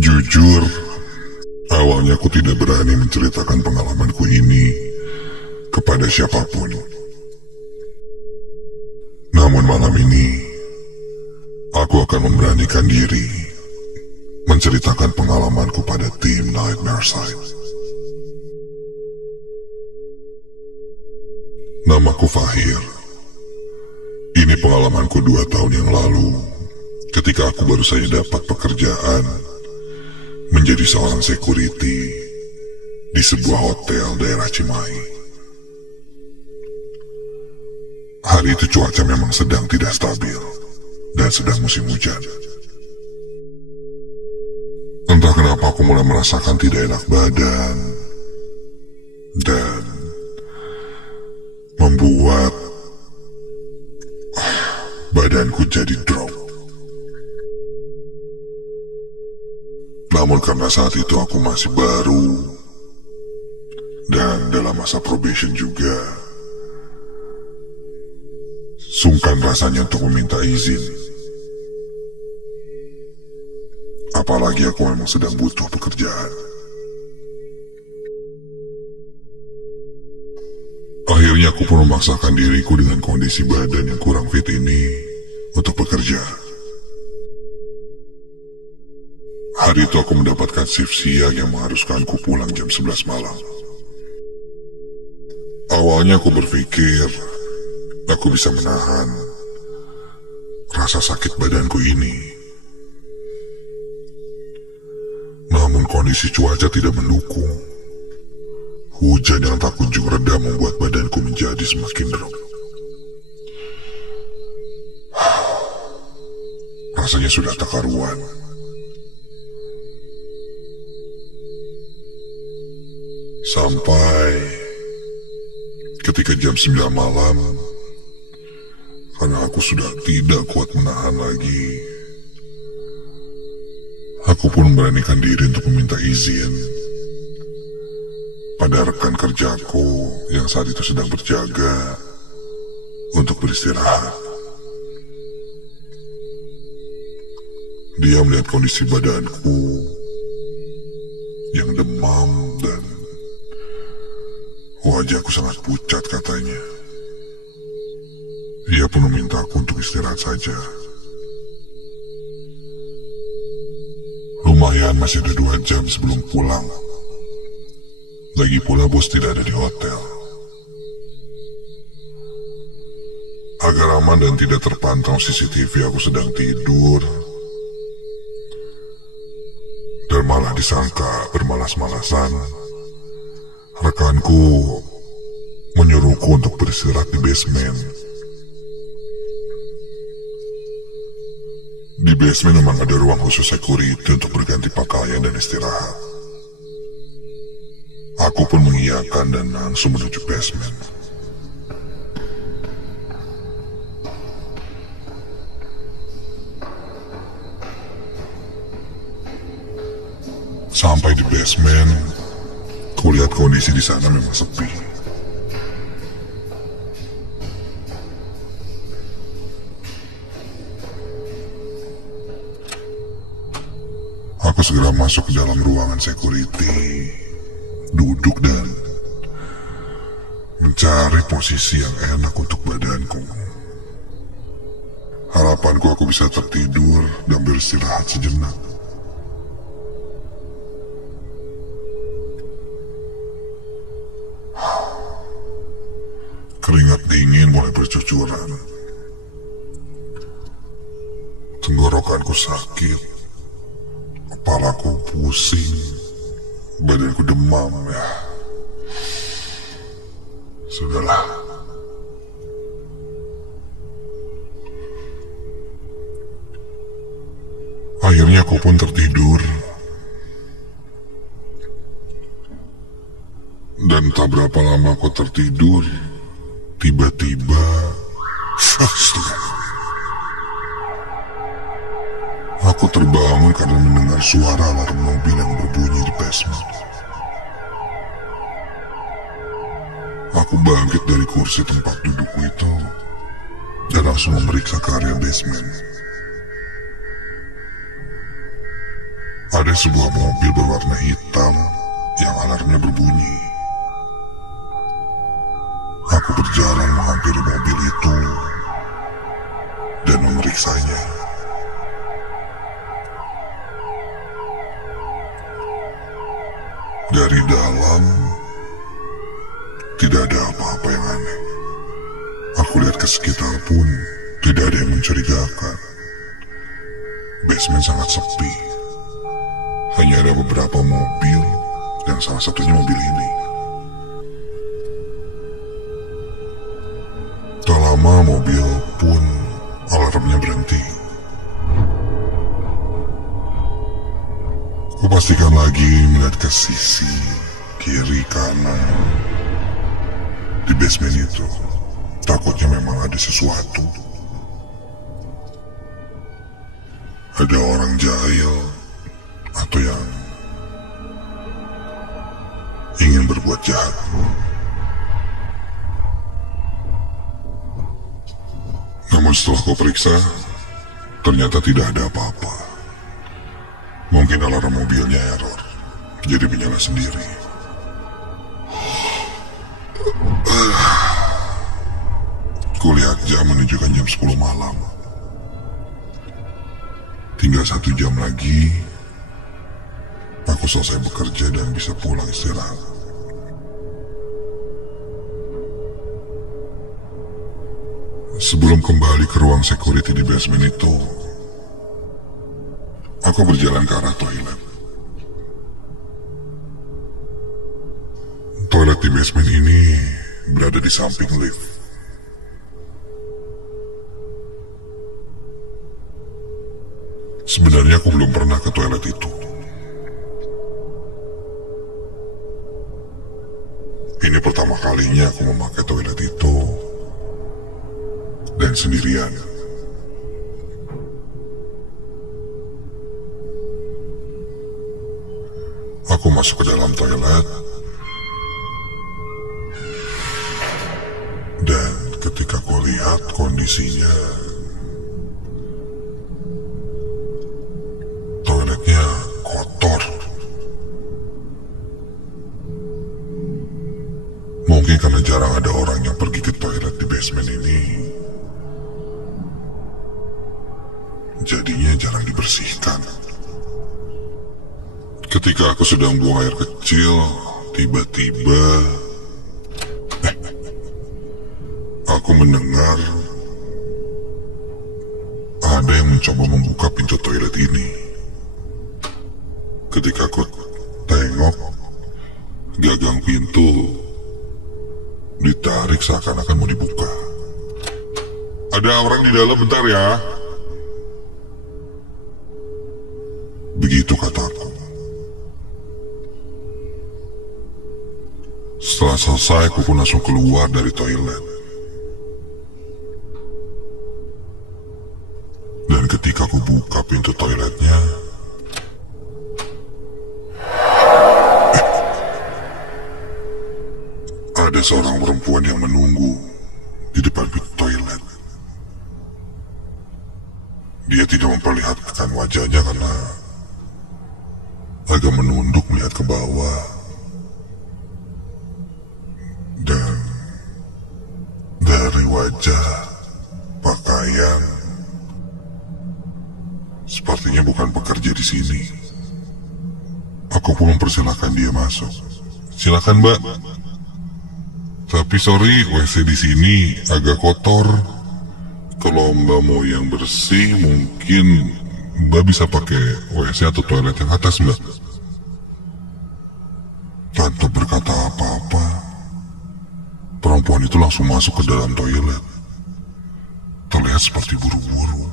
Jujur, awalnya aku tidak berani menceritakan pengalamanku ini kepada siapapun. Namun malam ini, aku akan memberanikan diri menceritakan pengalamanku pada tim Nightmare Side. Namaku Fahir. Ini pengalamanku 2 tahun yang lalu, ketika aku baru saja dapat pekerjaan menjadi seorang security di sebuah hotel daerah Cimahi. Hari itu cuaca memang sedang tidak stabil dan sedang musim hujan. Entah kenapa aku mulai merasakan tidak enak badan dan membuat badanku jadi drop. Namun karena saat itu aku masih baru dan dalam masa probation juga, sungkan rasanya untuk meminta izin. Apalagi aku memang sedang butuh pekerjaan. Akhirnya aku pun memaksakan diriku dengan kondisi badan yang kurang fit ini untuk bekerja. Hari itu aku mendapatkan shift siang yang mengharuskanku pulang jam 11 malam. Awalnya aku berpikir aku bisa menahan rasa sakit badanku ini. Namun kondisi cuaca tidak mendukung. Hujan yang tak kunjung reda membuat badanku menjadi semakin drop. Rasanya sudah tak karuan. Sampai ketika jam 9 malam, karena aku sudah tidak kuat menahan lagi, aku pun memberanikan diri untuk meminta izin pada rekan kerjaku yang saat itu sedang berjaga untuk beristirahat. Dia melihat kondisi badanku yang demam dan wajahku sangat pucat katanya. Dia pun meminta aku untuk istirahat saja. Lumayan masih ada 2 jam sebelum pulang. Lagi pula bos tidak ada di hotel. Agar aman dan tidak terpantau CCTV, aku sedang tidur dan malah disangka bermalas-malasan. Rekanku menyuruhku untuk beristirahat di basement. Di basement memang ada ruang khusus security untuk berganti pakaian dan istirahat. Aku pun mengiyakan dan langsung menuju basement. Sampai di basement, kulihat kondisi di sana memang sepi. Aku segera masuk ke dalam ruangan security, duduk dan mencari posisi yang enak untuk badanku. Harapanku aku bisa tertidur dan beristirahat sejenak. Keringat dingin mulai bercucuran. Tenggorokanku sakit, kepalaku pusing, badanku demam ya. Sudahlah. Akhirnya aku pun tertidur. Dan tak berapa lama aku tertidur, tiba-tiba aku terbangun karena mendengar suara alarm mobil yang berbunyi di basement. Aku bangkit dari kursi tempat dudukku itu dan langsung memeriksa ke area basement. Ada sebuah mobil berwarna hitam yang alarmnya berbunyi. Aku berjalan menghampiri mobil itu dan memeriksanya. Dari dalam, tidak ada apa-apa yang aneh. Aku lihat ke sekitar pun tidak ada yang mencurigakan. Basement sangat sepi. Hanya ada beberapa mobil dan salah satunya mobil ini. Tak lama mobil pun alarmnya berhenti. Kupastikan lagi melihat ke sisi, kiri, kanan. Di basement itu, takutnya memang ada sesuatu. Ada orang jahil atau yang ingin berbuat jahat. Namun setelah ku periksa, ternyata tidak ada apa-apa. Mungkin alarm mobilnya error, jadi menyala sendiri. Kulihat jam menunjukkan jam 10 malam. Tinggal 1 jam lagi, aku selesai bekerja dan bisa pulang istirahat. Sebelum kembali ke ruang security di basement itu, aku berjalan ke arah toilet. Toilet di basement ini berada di samping lift. Sebenarnya aku belum pernah ke toilet itu. Ini pertama kalinya aku memakai toilet itu dan sendirian. Aku masuk ke dalam toilet dan ketika aku lihat kondisinya, toiletnya kotor. Mungkin karena jarang ada orang yang pergi ke toilet di basement ini, jadinya jarang dibersihkan. Ketika aku sedang buang air kecil, tiba-tiba aku mendengar ada yang mencoba membuka pintu toilet ini. Ketika aku tengok, gagang pintu ditarik seakan-akan mau dibuka. Ada orang di dalam, bentar ya. Begitu kataku. Setelah selesai, aku pun langsung keluar dari toilet. Dan ketika aku buka pintu toiletnya, ada seorang perempuan yang menunggu di depan pintu toilet. Dia tidak memperlihatkan wajahnya karena agak menunduk melihat ke bawah. Dan dari wajah, pakaian, sepertinya bukan pekerja di sini. Aku pun mempersilahkan dia masuk. Silakan, Mbak. Tapi sorry, WC di sini agak kotor. Kalau Mbak mau yang bersih, mungkin Mbak bisa pakai WC atau toilet yang atas, Mbak. Tanpa berkata apa-apa, perempuan itu langsung masuk ke dalam toilet. Terlihat seperti buru-buru.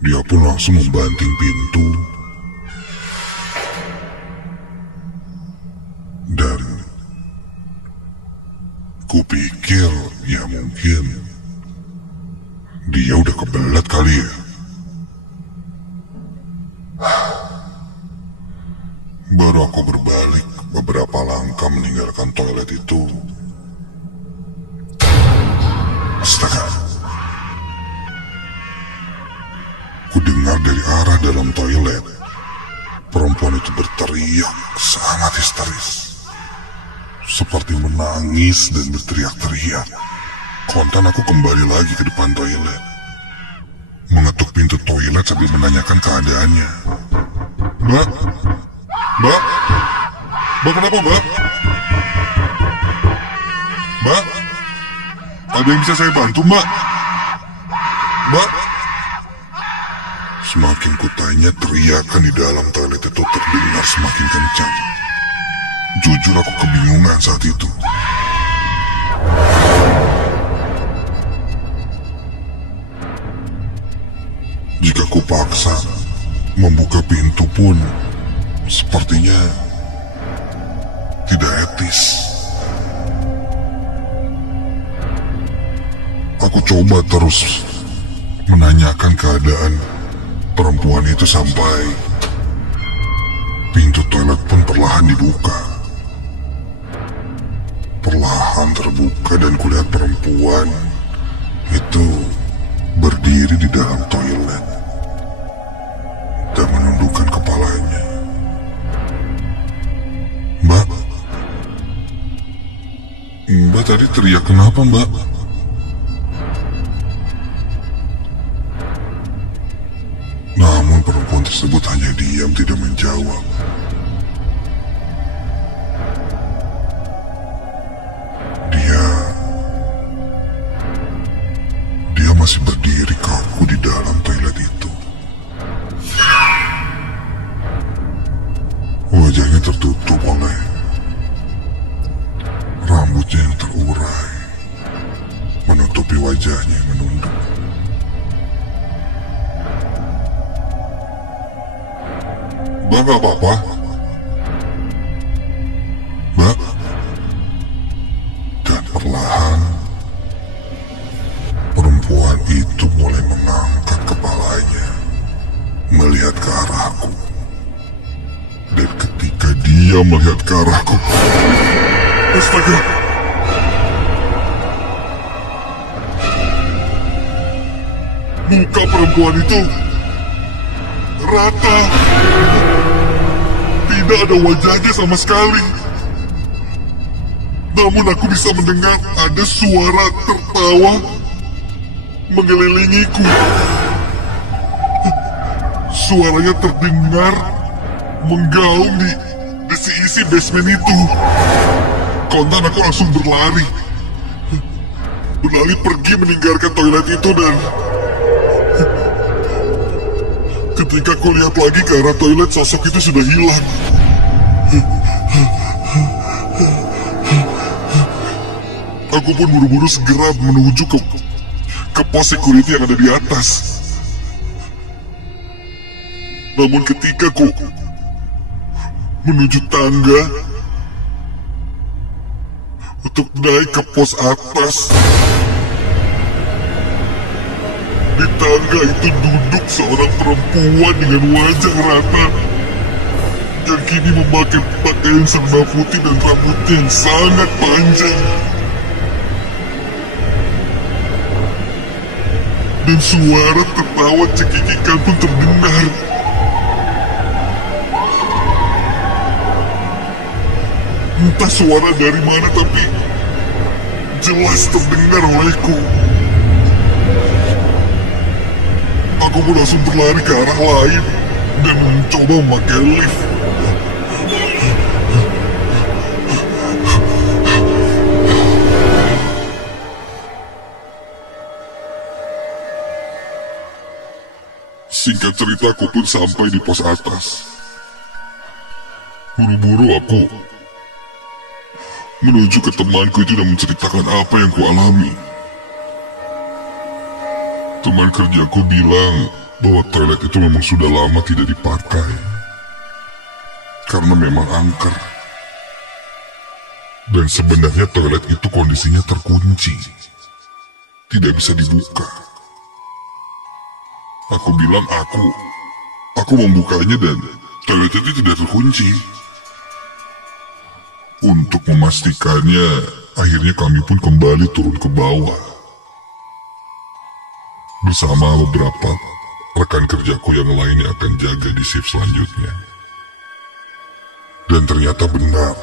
Dia pun langsung membanting pintu. Dan kupikir ya mungkin dia udah kebelet kali ya. Baru aku berbalik beberapa langkah meninggalkan toilet itu. Astaga. Ku dengar dari arah dalam toilet, perempuan itu berteriak sangat histeris, seperti menangis dan berteriak-teriak. Kontan aku kembali lagi ke depan toilet, mengetuk pintu toilet sambil menanyakan keadaannya. Mbak? Mbak? Mbak kenapa mbak? Mbak? Ada yang bisa saya bantu mbak? Mbak? Semakin kutanya, teriakan di dalam toilet itu terdengar semakin kencang. Jujur aku kebingungan saat itu. Jika ku paksa membuka pintu pun sepertinya tidak etis. Aku coba terus menanyakan keadaan perempuan itu sampai pintu toilet pun perlahan dibuka. Perlahan terbuka dan kulihat perempuan itu berdiri di dalam toilet dan menundukkan kepalanya. Mbak? Mbak tadi teriak kenapa mbak? Namun perempuan tersebut hanya diam tidak menjawab. Dia masih berdiri kaku di dalam toilet itu. Wajahnya tertutup oleh rambutnya yang terurai, menutupi wajahnya yang menunduk. Mbak gak apa-apa? Mbak? Dan perlahan perempuan itu mulai mengangkat kepalanya, melihat ke arahku. Dan ketika dia melihat ke arahku, astaga! Muka perempuan itu rata. Tidak ada wajahnya sama sekali. Namun aku bisa mendengar ada suara tertawa mengelilingiku. Suaranya terdengar menggaung di isi basement itu. Kontan aku langsung berlari pergi meninggalkan toilet itu, dan ketika aku lihat lagi ke arah toilet, sosok itu sudah hilang. Aku pun buru-buru segera menuju ke pos security yang ada di atas. Namun ketika aku menuju tangga untuk naik ke pos atas, di tangga itu duduk seorang perempuan dengan wajah rata yang kini memakai pakaian serba putih dan rambutnya yang sangat panjang. Dan suara tertawa cekikikan pun terdengar. Entah suara dari mana, tapi jelas terdengar olehku. Aku pun langsung berlari ke arah lain dan mencoba memakai lift. Singkat cerita, aku pun sampai di pos atas. Buru-buru aku menuju ke temanku itu dan menceritakan apa yang kualami. Teman kerjaku bilang bahwa toilet itu memang sudah lama tidak dipakai karena memang angker. Dan sebenarnya toilet itu kondisinya terkunci, tidak bisa dibuka. Aku bilang aku membukanya dan toilet itu tidak terkunci. Untuk memastikannya, akhirnya kami pun kembali turun ke bawah bersama beberapa rekan kerjaku yang lainnya akan jaga di shift selanjutnya. Dan ternyata benar,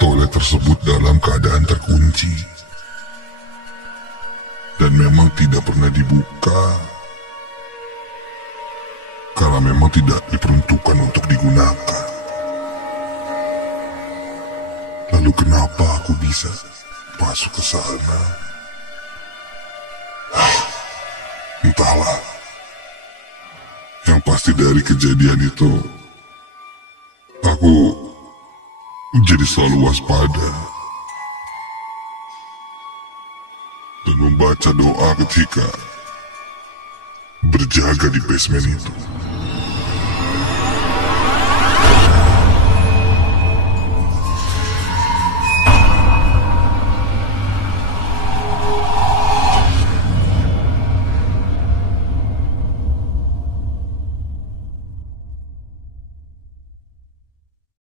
toilet tersebut dalam keadaan terkunci dan memang tidak pernah dibuka karena memang tidak diperuntukkan untuk digunakan. Lalu kenapa aku bisa masuk ke sana? Entahlah. Yang pasti dari kejadian itu, aku jadi selalu waspada dan membaca doa ketika berjaga di basement itu.